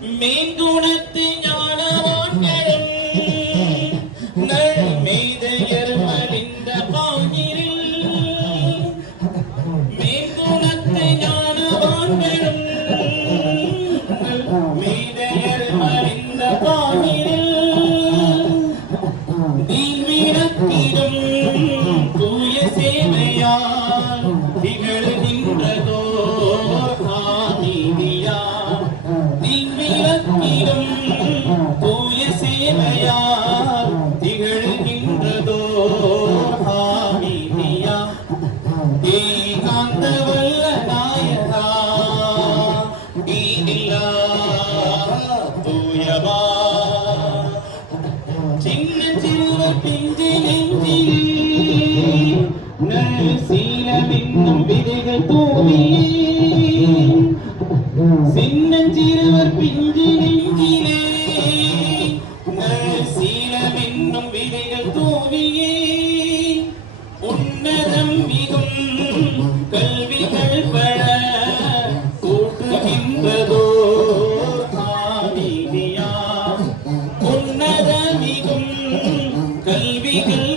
மேங்குணத்து ஞானவான்களும் நல்மெய்தையர் மலிந்த பாங்கிரில் மேங்குணத்து ஞானவான்களும் நல்மெய்தையர் மலிந்த பாங்கிரில் தீவிரத்திலும் தூய சேவையால் திகழ்கின்றதோ ஆதிதியா தீவிரத்திலும் தூய சேவையால் திகழ்கின்றதோ ஆதிதியா ஏகாந்த வல்ல நாயகா ஈனில்லா தூயவா சின்ன சிறுவர் பிஞ்சு நெஞ்சில் சீலமென்னும் விதைகள் தூவியே சின்னஞ்சிறுவர் பிஞ்சு நெஞ்சிலே சீலமென்னும் விதைகள் தூவியே உன்னதம் மிகும் கல்விகள் பல கூட்டுகின்றதோ ஆதிதியா உன்னதமிகும் கல்விகள்